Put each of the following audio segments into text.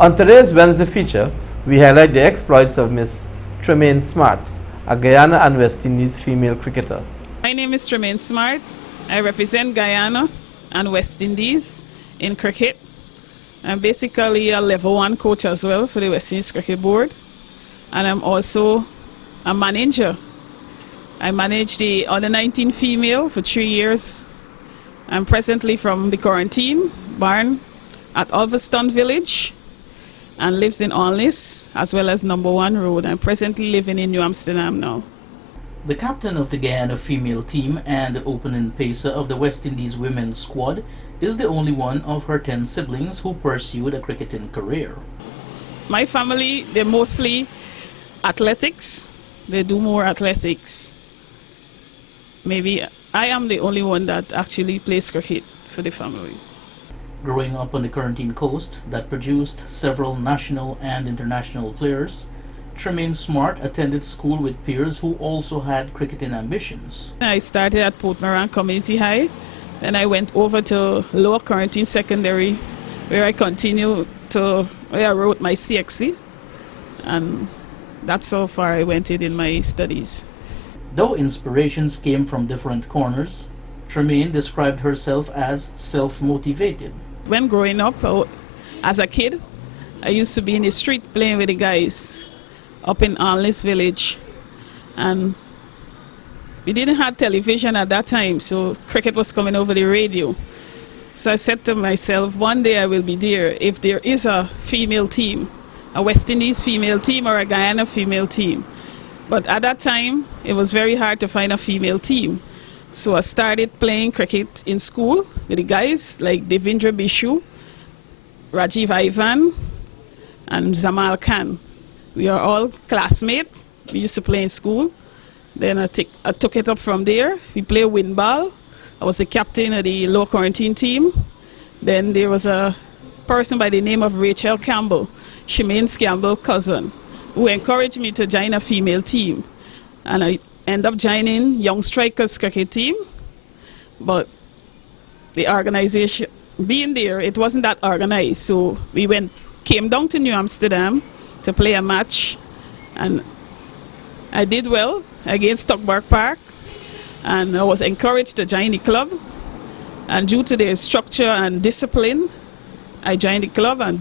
On today's Wednesday feature, we highlight the exploits of Miss Tremayne Smartt, a Guyana and West Indies female cricketer. My name is Tremayne Smartt. I represent Guyana and West Indies in cricket. I'm basically a level 1 coach as well for the West Indies Cricket Board. And I'm also a manager. I managed the under-19 female for 3 years. I'm presently from the quarantine barn at Ulverston Village and lives in Alnis as well as Number 1 Road. I'm presently living in New Amsterdam now. The captain of the Guyana female team and the opening pacer of the West Indies women's squad is the only one of her 10 siblings who pursued a cricketing career. My family, they're mostly athletics. They do more athletics. Maybe I am the only one that actually plays cricket for the family. Growing up on the quarantine coast that produced several national and international players, Tremayne Smartt attended school with peers who also had cricketing ambitions. I started at Portmeran Community High, then I went over to Lower Quarantine Secondary, where I continued where I wrote my CXC, and that's how far I went in my studies. Though inspirations came from different corners, Tremayne described herself as self-motivated. When growing up, as a kid, I used to be in the street playing with the guys up in Alnis Village, and we didn't have television at that time, so cricket was coming over the radio. So I said to myself, one day I will be there if there is a female team, a West Indies female team or a Guyana female team. But at that time, it was very hard to find a female team. So I started playing cricket in school with the guys like Devendra Bishu, Rajiv Ivan, and Zamal Khan. We are all classmates. We used to play in school. Then I took it up from there. We played wind ball. I was the captain of the low quarantine team. Then there was a person by the name of Rachel Campbell, Shemaine's Campbell's cousin, who encouraged me to join a female team. And I ended up joining Young Strikers cricket team. But the organization, being there, it wasn't that organized. So we came down to New Amsterdam to play a match. And I did well against Stockburg Park. And I was encouraged to join the club. And due to their structure and discipline, I joined the club, and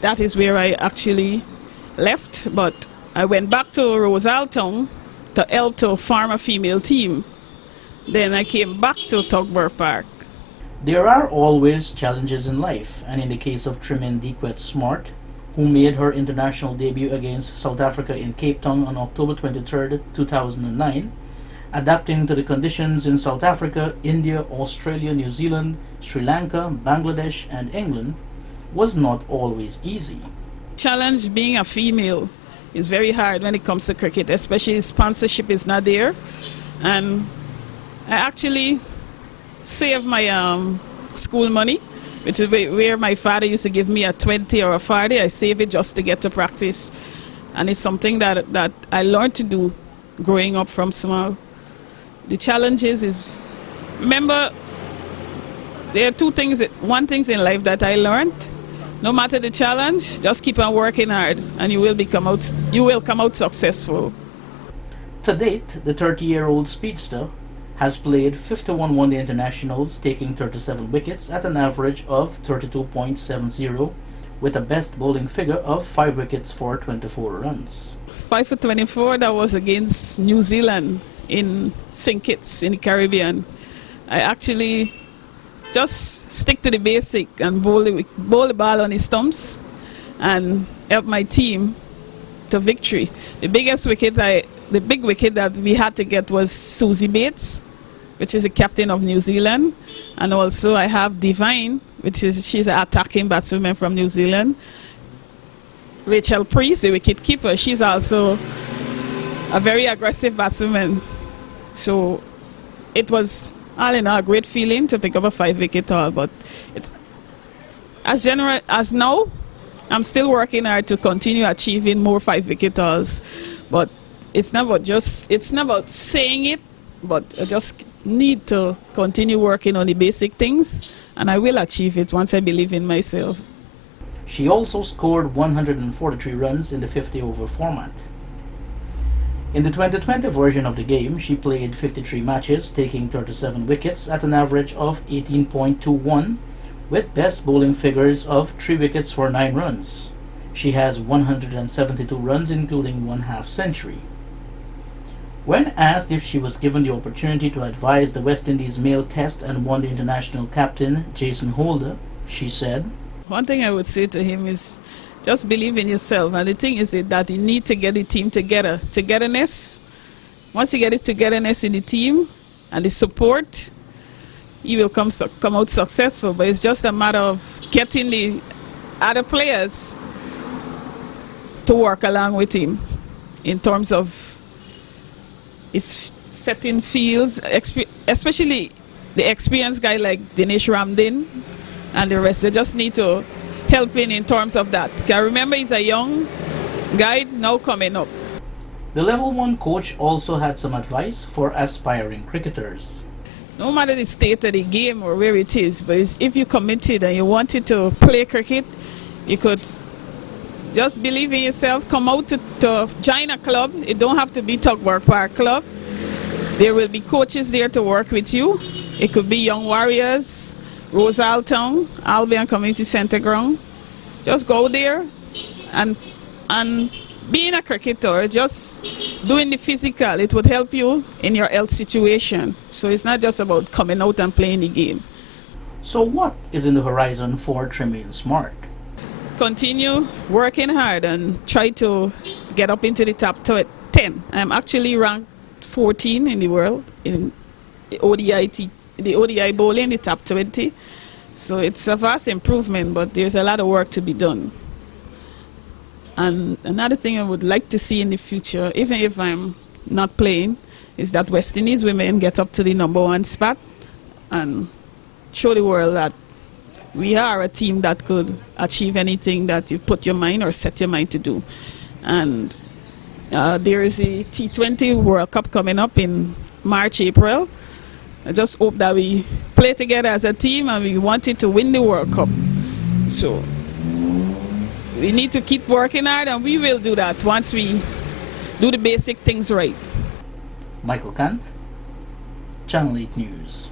that is where I actually left. But I went back to Rosaltown to help to form a female team. Then I came back to Stockburg Park. There are always challenges in life, and in the case of Tremayne Smartt, who made her international debut against South Africa in Cape Town on October 23, 2009, adapting to the conditions in South Africa, India, Australia, New Zealand, Sri Lanka, Bangladesh, and England was not always easy. Challenge being a female is very hard when it comes to cricket, especially sponsorship is not there. And I actually saved my school money, which is where my father used to give me a 20 or a 40. I save it just to get to practice. And it's something that I learned to do growing up from small. The challenges is, remember, there are one thing in life that I learned. No matter the challenge, just keep on working hard and you will come out successful. To date, the 30-year-old speedster has played 51 one-day internationals, taking 37 wickets at an average of 32.70, with a best bowling figure of 5 wickets for 24 runs. 5 for 24, that was against New Zealand in St. Kitts in the Caribbean. I actually just stick to the basic and bowl the ball on the stumps and help my team to victory. The big wicket that we had to get was Susie Bates, which is the captain of New Zealand, and also I have Divine, she's an attacking batswoman from New Zealand. Rachel Priest, the wicket keeper, she's also a very aggressive batswoman. So it was all in all a great feeling to pick up a 5-wicket haul, but it's as now I'm still working hard to continue achieving more 5-wicket hauls. But it's not about saying it, but I just need to continue working on the basic things, and I will achieve it once I believe in myself. She also scored 143 runs in the 50-over format. In the 2020 version of the game, she played 53 matches, taking 37 wickets at an average of 18.21, with best bowling figures of 3 wickets for 9 runs. She has 172 runs, including 1 half-century. When asked if she was given the opportunity to advise the West Indies male test and one-day international captain, Jason Holder, she said, "One thing I would say to him is just believe in yourself. And the thing is that you need to get the team together. Togetherness. Once you get it togetherness in the team and the support, you will come out successful. But it's just a matter of getting the other players to work along with him in terms of his setting fields, especially the experienced guy like Dinesh Ramdin and the rest. They just need to help in terms of that. I remember he's a young guy now coming up. The Level 1 coach also had some advice for aspiring cricketers. No matter the state of the game or where it is, but if you're committed and you wanted to play cricket, you could just believe in yourself, come out to join a club. It don't have to be Tugboat Park Club. There will be coaches there to work with you. It could be Young Warriors, Rosal Town, Albion Community Centre ground. Just go there and being a cricketer, just doing the physical, it would help you in your health situation. So it's not just about coming out and playing the game. So what is in the horizon for Tremayne Smartt? Continue working hard and try to get up into the top 10. I'm actually ranked 14 in the world in the ODI bowling, the top 20. So it's a vast improvement, but there's a lot of work to be done. And another thing I would like to see in the future, even if I'm not playing, is that West Indies women get up to the #1 spot and show the world that we are a team that could achieve anything that you put your mind or set your mind to do. And there is a T20 World Cup coming up in March, April. I just hope that we play together as a team and we wanted to win the World Cup. So we need to keep working hard, and we will do that once we do the basic things right. Michael Kant, Channel 8 News.